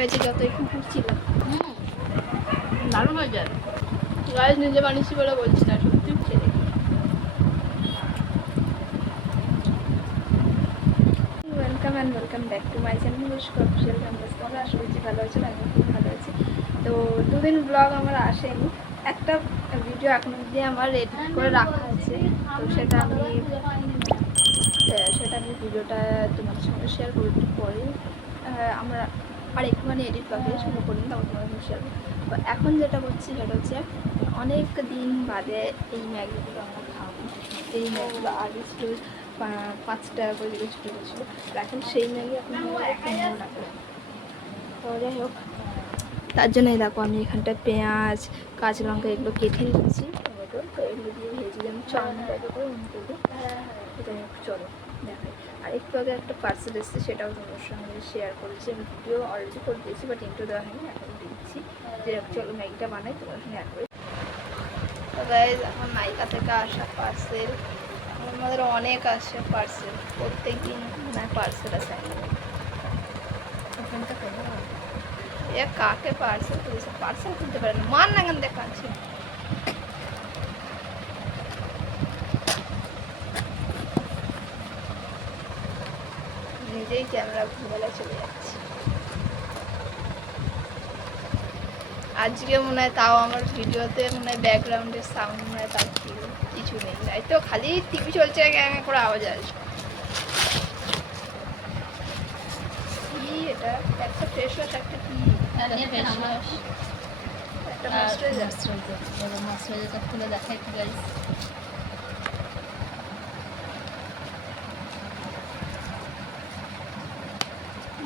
হয়েছে যতই ঘুরছিলাম। দারুণ হয়ে যায়। গাছ নিজে বানিয়েছি বলে বলছি না, সত্যি ছেড়ে। Welcome and welcome back to my channel নমস্কার অফিসিয়াল ক্যাম্পাস। তোমরা আশা করছি ভালো আছো, আমি খুব ভালো আছি। তো দুদিন ব্লগ আমার আসেনি, একটা ভিডিও এখন অবধি আমার এডিট করে রাখা আছে, তো সেটা আমি ভিডিওটা তোমাদের সঙ্গে শেয়ার করি একটু পরে। আমরা আর একটুখানি এডিট বাকি শুরু করি, তারপর তোমাদের সঙ্গে শেয়ার করি। তো এখন যেটা করছি সেটা হচ্ছে অনেক দিন বাদে এই ম্যাগিগুলো আমরা খাবো। এই ম্যাগিগুলো আগে ছিল 5 টাকা করে দিকে ছুটে গেছিলো, আর এখন সেই ম্যাগি এখন 15 টাকা। তো যাই হোক, তার জন্যই দেখো আমি এখানটায় পেঁয়াজ, কাঁচা লঙ্কা এগুলো কেটে নিয়েছি, টমেটো, তো এগুলো দিয়ে ভেজে আমি চাউমিন টাইপের করে অন্য করবো। যাই হোক চলো দেখাই। আর একটু আগে একটা পার্সেল এসেছে, সেটাও তোমার সঙ্গে শেয়ার করেছি। আমি ভিডিও অলরেডি করে দিয়েছি, বাট ইন্ট্রো দেওয়া হয়নি, এখন দিচ্ছি। যে চলো ম্যাগিটা বানাই, তোমার সঙ্গে অ্যাড করি। তো গাইজ এখন নাইকা থেকে আসা পার্সেল, আমাদের অনেক আসে পার্সেল, প্রত্যেক দিন পার্সেল আসে। এ কাকে পার্সেল করেছে? পার্সেল খুলতে পারে না, মান না গান দেখাচ্ছে। নিজেই ক্যামেরা ঘুরে চলে যাচ্ছে। আজকে মনে হয় তাও আমার ভিডিওতে মনে হয় ব্যাকগ্রাউন্ডের সাউন্ড মনে হয় তাও কিছু নেই, তাই তো খালি টিভি চলছে গ্যাং করে আওয়াজ আসে। কি এটা? একটা ফেস ওয়াশ, একটা কি একটা ময়শ্চারাইজার খুলে দেখাই একটু গাইস।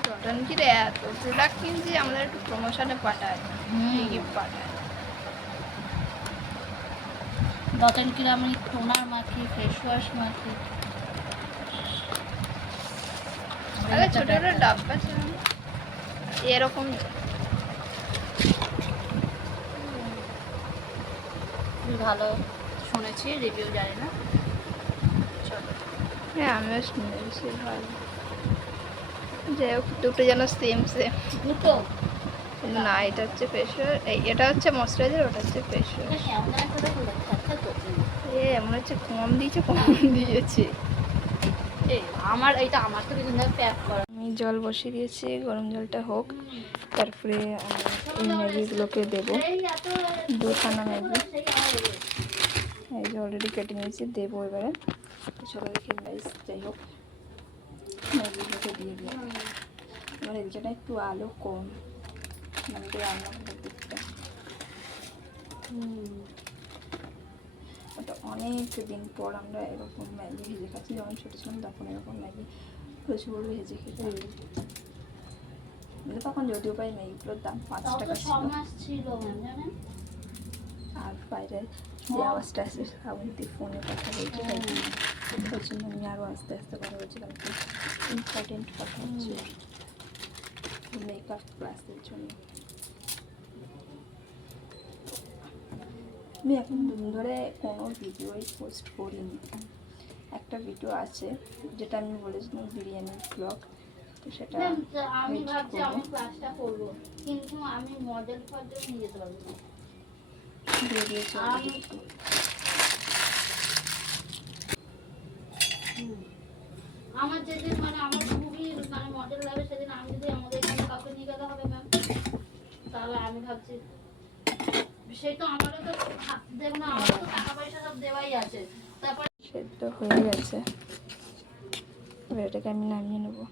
জর্ডান কি রে এত প্রোডাক্ট কিনছি, আমাদের একটু প্রমোশনে পাঠায়, গিফট পাঠায়। ডট কিরা আমি টোনার মাখি, ফেস ওয়াশ মাখি। আরে ছোট ছোট ডাব্বা ছিল এরকম। ভালো শুনেছি, রিভিউ জানি না। চলো। হ্যাঁ আমিও শুনেছি ভালো। যাই হোক দুটো যেন সেম সেম। দুটো না, এটা হচ্ছে ফেস ওয়াশ, এটা হচ্ছে ময়শ্চারাইজার, ওটা হচ্ছে ফেস ওয়াশ। এমন হচ্ছে কম দিয়েছে, কম দিয়েছে। আমার এইটা আমার তো কিন্তু প্যাক করা। আমি জল বসিয়ে দিয়েছি, গরম জলটা হোক, তারপরে এই ম্যাগিগুলোকে দেবো। দুখানা ম্যাগি এই যে অলরেডি কেটে নিয়েছি, দেবো এবারে। চলো দেখি গাইস। যাই হোক ম্যাগিগুলোকে দিয়ে দিই। আমার এদিকেটা একটু আলো কম, মানে রান্না করার দিকটা। ওটা অনেক দিন পর আমরা এরকম ম্যাগি ভেজে খাচ্ছি, যখন ছোটো ছিলাম তখন এরকম ম্যাগি প্রচুর ভেজে খেতে। তখন যদিও পাই ম্যাগিগুলোর দাম 5 টাকা ছিল। আর বাইরে যে আওয়াজটা আসছে শ্রাবন্তী ফোনে কথা বলছে, তাই ওর জন্য আমি আরও আস্তে আস্তে কথা বলছিলাম। ইম্পর্টেন্ট কথা হচ্ছে মেকআপ ক্লাসের জন্য। আমি এখন দুদিন ধরে কোনো ভিডিওই পোস্ট করিনি। একটা ভিডিও আছে যেটা আমি বলেছিলাম বিরিয়ানির ব্লগ, তো সেটা আমি ভাবছি আমি ক্লাসটা করব, কিন্তু আমি মডেল ফডেল নিয়ে যেতে পারবো না। দিয়ে দিয়েছি আমার যেদিন মানে আমার খুবই মানে মডেল লাগবে, সেদিন আমি যদি আমাদের এখানে কাউকে নিয়ে গেলে হবে ম্যাম, তাহলে আমি ভাবছি সেই তো আমারও তো দেখো না, আমারও তো টাকা পয়সা সব দেওয়াই আছে। তারপর সেদ্ধ হয়ে গেছে, এবার এটাকে আমি নামিয়ে নেবো।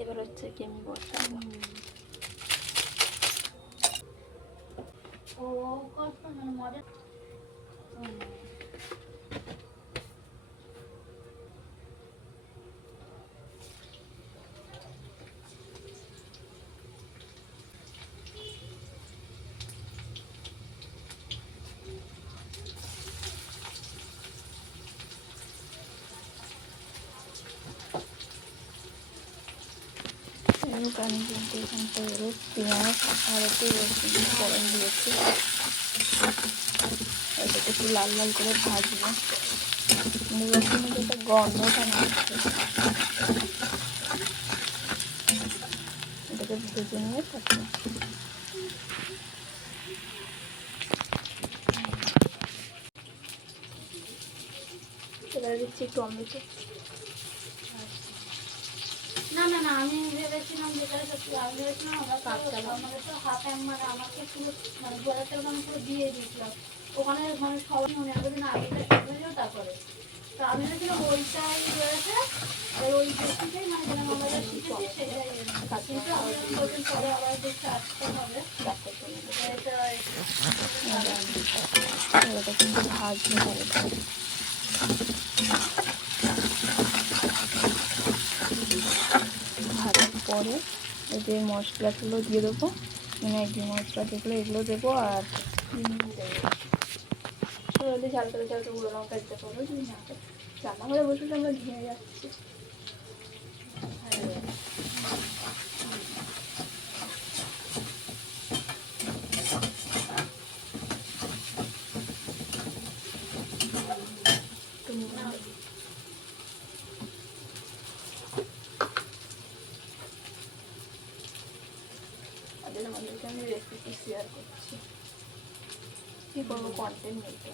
এবার হচ্ছে কি আমি বসাবো। ও কষ্ট মানে মডেল আমি কিন্তু এখানটা এর পেঁয়াজ আর একটু রসুন ফোড়ন দিয়েছি, এটাকে একটু লাল লাল করে ভাজবো, মানে রসুনের একটা গন্ধটা না আসছে। এটাকে ভেজে নিয়ে তারপরে এবার দিচ্ছি টমেটো। না না না, আমি ভেবেছিলাম যেটা সত্যি আমি ভেবেছিলাম আমাদের তো হাফ মানে আমাকে পুরো মানে গোড়া তেল আমি পুরো দিয়ে দিয়েছিলাম ওখানে, মানে সবাই মনে হবে না আগেটা শেষ হয়ে যাও তারপরে। তো আমি ভেবেছিলাম ওইটাই রয়েছে, আর ওই রেসিপিটাই মানে যেন আমরা যা শিখেছি সেটাই। কিন্তু আমি বলছেন পরে আবার দেখতে আসতে হবে। এটা কিন্তু ভাজতে হবে। ভাজার পরে এই যে মশলাগুলো দিয়ে দেবো, ম্যাগি মশলা যেগুলো এগুলো দেবো, আর যদি ঝালটা ঝালটা গুঁড়ো লঙ্কা দিতে পারবো, যদি না রান্না করে বসে আমরা ঘিরে যাচ্ছি। আমাদেরকে আমি রেসিপি শেয়ার করছি, কী করবো, কন্টেন্ট নেই তো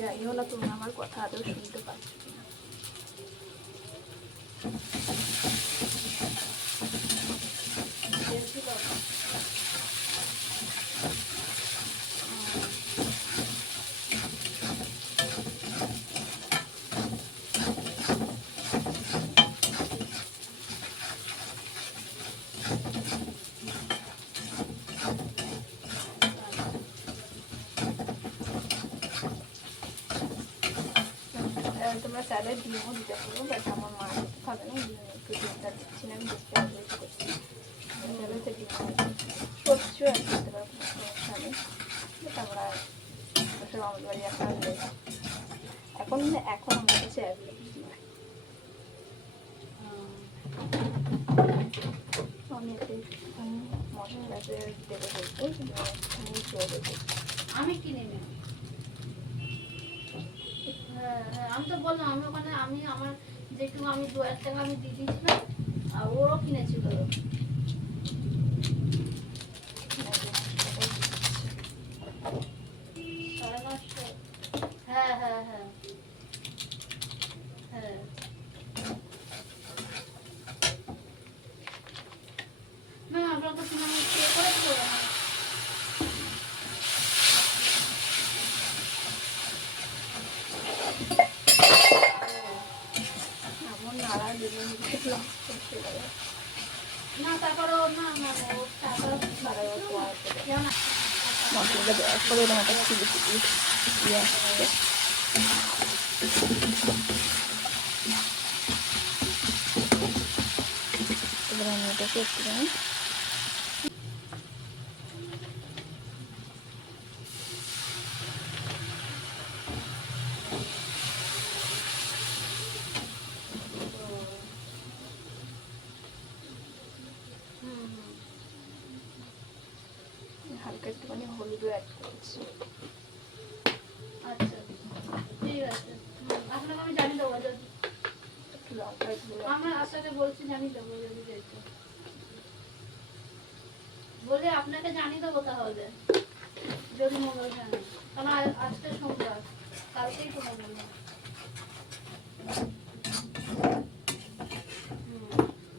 যাই হলো, তুমি আমার কথা আদৌ শুনতে পাচ্ছ কিনা। তোমরা চাইলে ডিমও দিতে পারো, বাট আমার মা যেতে খাবে না, একটু ডিমটা দিচ্ছি না, আমি দেখতে অ্যাভয়েড করছি। চাইলে তো ডিম সবজিও অ্যাড করতে পারো, কোনো সমস্যা নেই। বাট আমরা ওসব আমাদের বাড়ি এখন নেই, এখন আমার কাছে অ্যাভেলেবল নয়। আমি এতে মশলাতে দেবো বলবো, আমি কিনে নেব। হ্যাঁ হ্যাঁ, আমি তো বললাম আমি ওখানে আমি আমার যেটুকু আমি 2000 টাকা আমি দিয়ে দিয়েছিলাম, আর ওরও কিনেছিল। হ্যাঁ হ্যাঁ হ্যাঁ হ্যাঁ, না আপনার তো কিনে আমি পে করেছিল। না তারপরেও না না ওর টাকা মশলাটা দেওয়ার পরে এরকম একটা চিলি চিলি দিয়ে আসছে। এবার আমি এটাকে একটুখানি হালকা একটুখানি হলুদও অ্যাড করেছি। আচ্ছা ঠিক আছে, আপনাকে আমি জানিয়ে দেবো যদি একটু লঙ্কা আমার আশাকে বলছি জানিয়ে দেবো যদি যেতে বলে আপনাকে জানিয়ে দেবো তাহলে যদি মঙ্গল জানে, কারণ আজকে সোমবার, কালকেই তো মঙ্গলবার।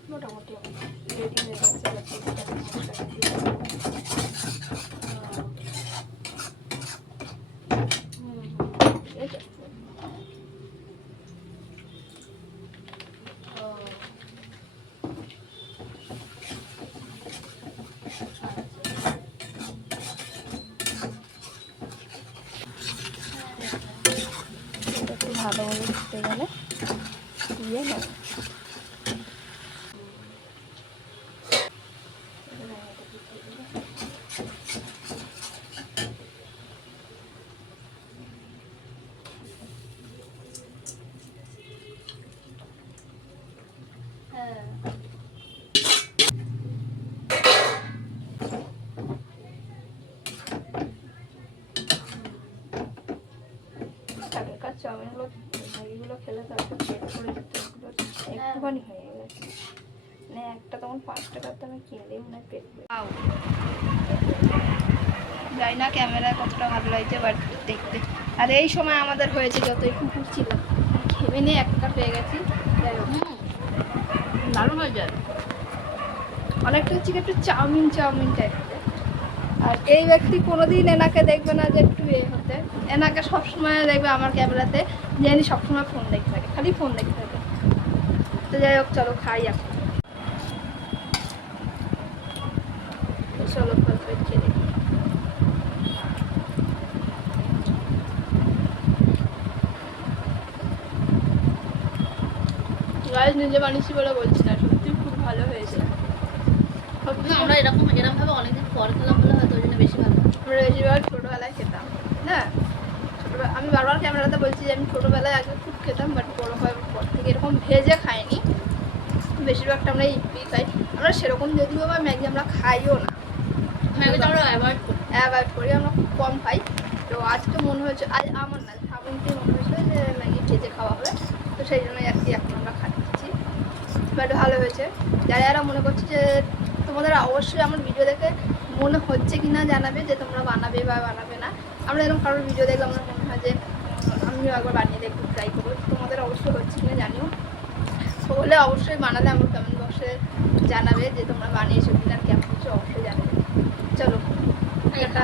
মোটামুটি রেডি হয়ে গেছে। একটু ভালোভাবে ফুটে গেলে দিয়ে নেব। হ্যাঁ চাউমিনগুলো ম্যাগিগুলো খেলে তো একটা পেট করে যেত, একটুখানি হয়ে গেছে। মানে একটা তখন 5 টাকার দামে কিনলেই মনে হয় পেট করে। জানি না ক্যামেরায় কতটা ভালো লাগছে, বাট দেখতে। আর এই সময় আমাদের হয়েছে যতই কুকুর ছিল, খেয়ে নিয়ে একটা পেয়ে গেছি। যাই হোক, দারুণ হয়ে যায়। অনেকটা হচ্ছে কি একটু চাউমিন টাইপের। আর এই ব্যক্তি কোনোদিন এনাকে দেখবে না যে একটু এ হতে, এনাকে সবসময় দেখবে আমার ক্যামেরাতে জানি সবসময় ফোন দেখতে থাকে, খালি ফোন দেখতে থাকে। তো যাই হোক, চলো খাই এখন। চলো ফল পেট খেয়ে দেখি। গাইস নিজে বানিয়েছি বলে বলছি না, সত্যি খুব ভালো হয়েছে। না, আমরা এরকমভাবে অনেকদিন পর খেলাম বলে হয়তো ওই জন্য বেশি ভালো। আমরা বেশিরভাগ ছোটোবেলায় খেতাম না, ছোটোবেলা আমি বারবার ক্যামেরাতে বলছি যে আমি ছোটোবেলায় আগে খুব খেতাম, বাট বড়ো হওয়ার পর থেকে এরকম ভেজে খাইনি। বেশিরভাগটা আমরা ইপি খাই। আমরা সেরকম যদিও বা ম্যাগি আমরা খাইও না, ম্যাগিটা আমরা অ্যাভয়েড করি, আমরা খুব কম খাই। তো আজকে মনে হয়েছে, আজ আমার না শ্রাবণকে মনে হয়েছে যে ম্যাগি ভেজে খাওয়া হবে, তো সেই জন্যই আর কি এখন আমরা খাচ্ছি। বাট ভালো হয়েছে। যারা যারা মনে করছে যে তোমাদের অবশ্যই আমার ভিডিও দেখে মনে হচ্ছে কি না জানাবে যে তোমরা বানাবে বা বানাবে না। আমরা এরকম কারোর ভিডিও দেখলে আমার মনে হয় যে আমিও একবার বানিয়ে দেখবো, ট্রাই করবো। তোমাদের অবশ্যই হচ্ছে কিনা জানিও, হলে অবশ্যই বানালে আমার কমেন্ট বক্সে জানাবে যে তোমরা বানিয়েছো কিনা, কেমন হচ্ছে অবশ্যই জানাবে। চলো, এটা